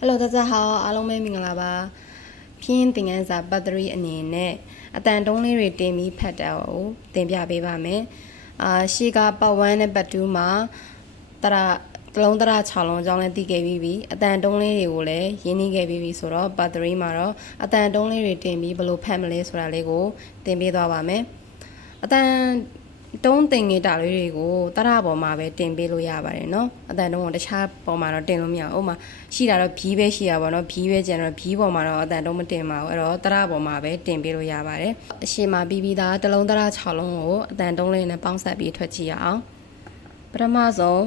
Hello 大家好အားလုံးပဲမင်္ဂလာပါဖြင်းသင်ခန်းစာပတ်3အနေနဲ့အတန်တုံးလေးတွေတင်ပြီးဖတ်တာကိုသင်ပြပေးပါမယ်ရှေ့ကပတ်1နဲ့ပတ်2မှာတလုံး6လုံးအကြောင်းလည်းသိခဲ့ပြီးပြီအတန်တုံးလေးတွေကိုလည်းရင်းနှီးခဲ့ပြီးပြီဆိုတော့ပတ်3မှာတော့အတန်တုံးလေးတွေတင်ပြီးဘယ်လိုဖတ်မလဲဆိုတာလေးကိုသင်ပေးသွားပါမယ်အတန်တုံးတင်နေတာလေးတွေကိုတရပေါ်မှာပဲတင်ပေးလို့ရပါတယ်เนาะအတန်တုံးကိုတခြားပေါ်မှာတော့တင်လို့မရဘူးဥပမာရှိတာတော့ဘီးပဲရှိတာပေါ့เนาะဘီးပဲကျန်တော့ဘီးပေါ်မှာတော့အတန်တုံးမတင်ပါဘူးအဲ့တော့တရပေါ်မှာပဲတင်ပေးလို့ရပါတယ်အရှိမှာပြီးသားတစ်လုံးတရ6လုံးကိုအတန်တုံးလေးနဲ့ပေါင်းစပ်ပြီးထွက်ကြည့်ရအောင်ပထမဆုံး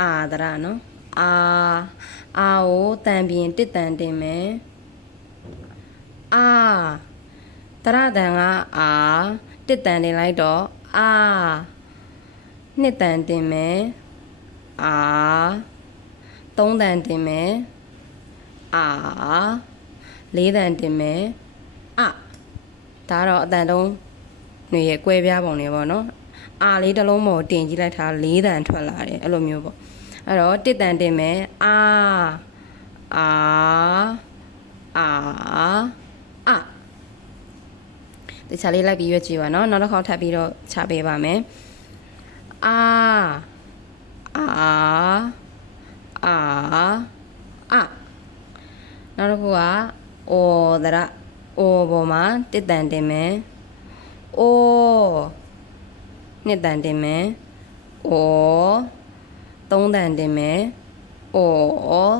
အာတရเนาะအာကိုတန်ပြင်တစ်တန်တင်မယ်အာတရတန်ကအာတစ်တန်တင်လိုက်တော့အာနှစ်တန်တင်မယ်အာသုံးတန်တင်မယ်အာလေးတန်တင်မယ်အဒါတော့အတန်တုံးတွေရဲ့ကွဲပြားပုံတွေပေါ့နော်အာလေးတစ်လုံးပေါ်တင်ကြည့်လိုက်တာလေးတန်ထွက်လာတယ်အဲ့လိုမျိုးပေါ့အဲ့တော့တစ်တန်တင်မယ်အာတခြားလေးလိုက်ပြီးရွက်ကြည့်ပါနော်နောက်တစ်ခေါက်ထပ်ပြီးတော့ချပေးပါမယ်အာနောက်တစ်ခုကအော်ဒရအော်ပေါ်မှာတစ်တန်တင်မယ်အိုးနှစ်တန်တင်မယ်အော်သုံးတန်တင်မယ်အော်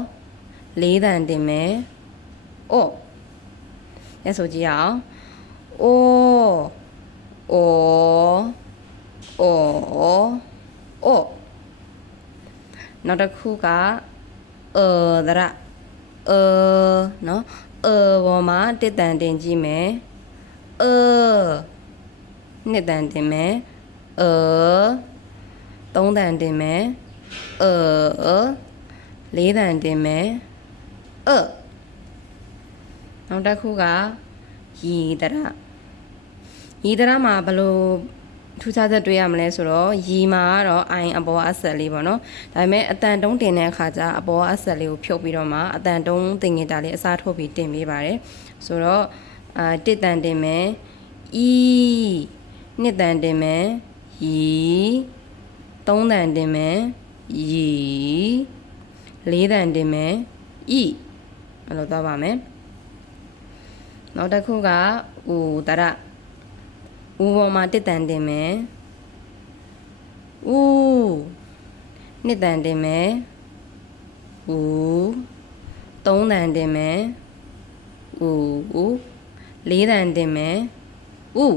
လေးတန်တင်မယ်အော်ရဆိုကြည့်အောင်အိုးနောက်တစ်ခုကဒရနော်ပေါ်မှာတစ်တန်တင်ကြည့်မယ်နှစ်တန်တင်မယ်သုံးတန်တင်မယ်လေးတန်တင်မယ်နောက်တစ်ခုကရီတရမှာဘယ်လိုထူးခြားချက်တွေ့ရမလဲဆိုတော့ရီမှာကတော့အိုင်အပေါ်အဆက်လေးပေါ့နော်ဒါပေမဲ့အတန်တုံးတင်တဲ့အခါကျအပေါ်အဆက်လေးကိုဖြုတ်ပြီးတော့မှအတန်တုံးတင်နေတာလေးအစားထိုးပြီးတင်ပေးပါတယ်ဆိုတော့တစ်တန်တင်မယ်ဤနှစ်တန်တင်မယ်ရီသုံးတန်တင်မယ်ရီလေးတန်တင်မယ်ဤအဲ့လိုသွားပါမယ်နောက်တစ်ခုကဥတရဥပေါ်မှာတစ်တန်တင်မယ်ဥနှစ်တန်တင်မယ်ဥသုံးတန်တင်မယ်ဥလေးတန်တင်မယ်ဥ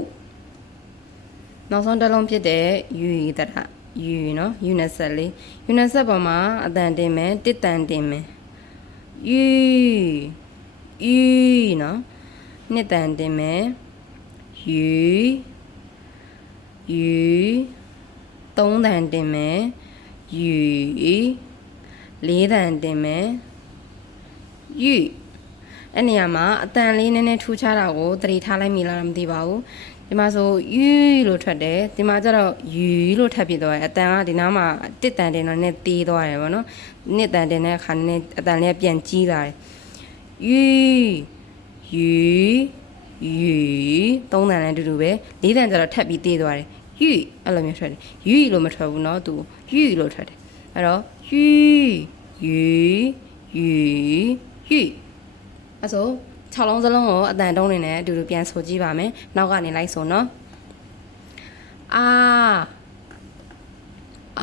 နောက်ဆုံးတစ်လုံးဖြစ်တဲ့ယူတရယူနော်ယူနဆက်လေးယူနဆက်ပေါ်မှာအတန်တင်မယ်တစ်တန်တင်မယ်ယူနော်နှစ်တန်တင်မယ်ယူသုံးတန်တင်မယ်ယူလေးတန်တင်မယ်ယူအဲ့နေရာမှာအတန်လေးနည်းနည်းထူးခြားတာကိုသတိထားလိုက်မိလားမသိပါဘူးဒီမှာဆိုယူလို့ထွက်တယ်ဒီမှာကျတော့ယူလို့ထပ်ဖြစ်သွားတယ်အတန်ကဒီနားမှာတစ်တန်တင်တော့နည်းသေးသွားတယ်ဗောနော်နှစ်တန်တင်တဲ့အခါနည်းအတန်လေးပြန်ကြီးလာတယ်ယူသုံးတန်လည်းအတူတူပဲလေးတန်ကျတော့ထပ်ပြီးသေးသွားတယ်ယူအဲ့လိုမျိုးထွက်တယ်ယူလို့မထွက်ဘူးเนาะသူယူလို့ထွက်တယ်အဲ့တော့ယူအဲ့ဆို6လုံးစလုံးကိုအတန်တုံးနေနဲ့အတူတူပြန်ဆိုကြည့်ပါမယ်နောက်ကနေလိုက်ဆိုเนาะအာအ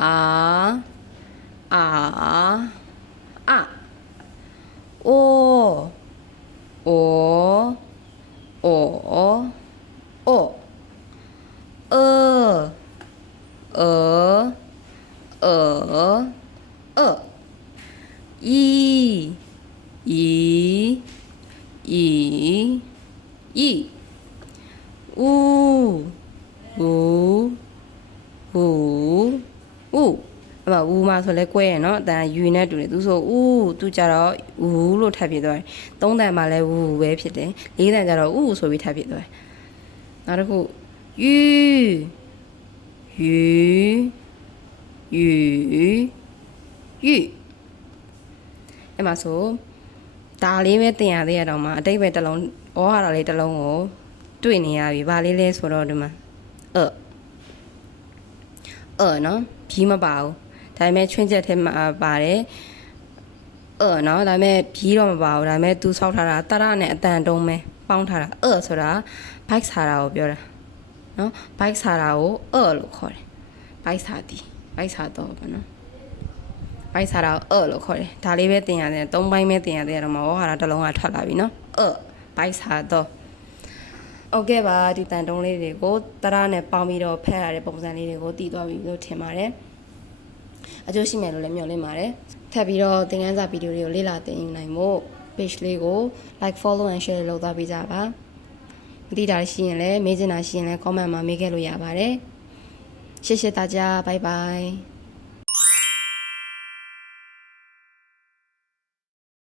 ိုးအဲ့ပါဦးမှာဆိုလဲကွဲရနော်အတန်ယူနဲ့တူတယ်သူဆိုသူကြတော့ဦးလို့ထပ်ဖြစ်သွားတယ်သုံးတန်မှာလဲဦးပဲဖြစ်တယ်လေးတန်ကြတော့ဦးဆိုပြီးထပ်ဖြစ်သွားတယ်နောက်တစ်ခုယူအဲ့မှာဆို ဒါလေးပဲတင်ရသေးရတော့မှအတိတ်ပဲတစ်လုံးဩဟာတာလေးတစ်လုံးကိုတွေ့နေရပြီဗာလေးလဲဆိုတော့ဒီမှာနော်ဖြီးမပါဘူးဒါပေမဲ့ချွင်းချက်ထဲမှာပါတယ်နော်ဒါပေမဲ့ဖြီးတော့မပါဘူးဒါပေမဲ့သူဆောက်ထားတာတရနဲ့အတန်တုံးပဲပေါင်းထားတာဆိုတာဘိုက်ဆာတာကိုပြောတာနော်ဘိုက်ဆာတာကိုလို့ခေါ်တယ်ဘိုက်ဆာတီဘိုက်ဆာတော့ပေါ့နော်ဘိုက်ဆာတာကိုလို့ခေါ်တယ်ဒါလေးပဲတင်ရတယ်၃ပိုင်းပဲတင်ရတယ်တော့မဟုတ်ဟာတာတစ်လုံးကထွက်လာပြီနော်ဘိုက်ဆာတော့โอเคပါဒီတန်တုံးလေးတွေကိုတရနဲ့ပေါင်းပြီးတော့ဖက်ရတဲ့ပုံစံလေးတွေကိုတည်သွားပြီလို့ထင်ပါတယ်အကျိုးရှိမယ်လို့လည်းမျှော်လင့်ပါတယ်ထပ်ပြီးတော့သင်ခန်းစာဗီဒီယိုတွေကိုလေ့လာသင်ယူနိုင်ဖို့ page လေးကို like follow and share လုပ်သွားပေးကြပါမသိတာရှိရင်လည်းမေးချင်တာရှိရင်လည်း comment မှာမေးခဲ့လို့ရပါတယ်谢谢大家拜拜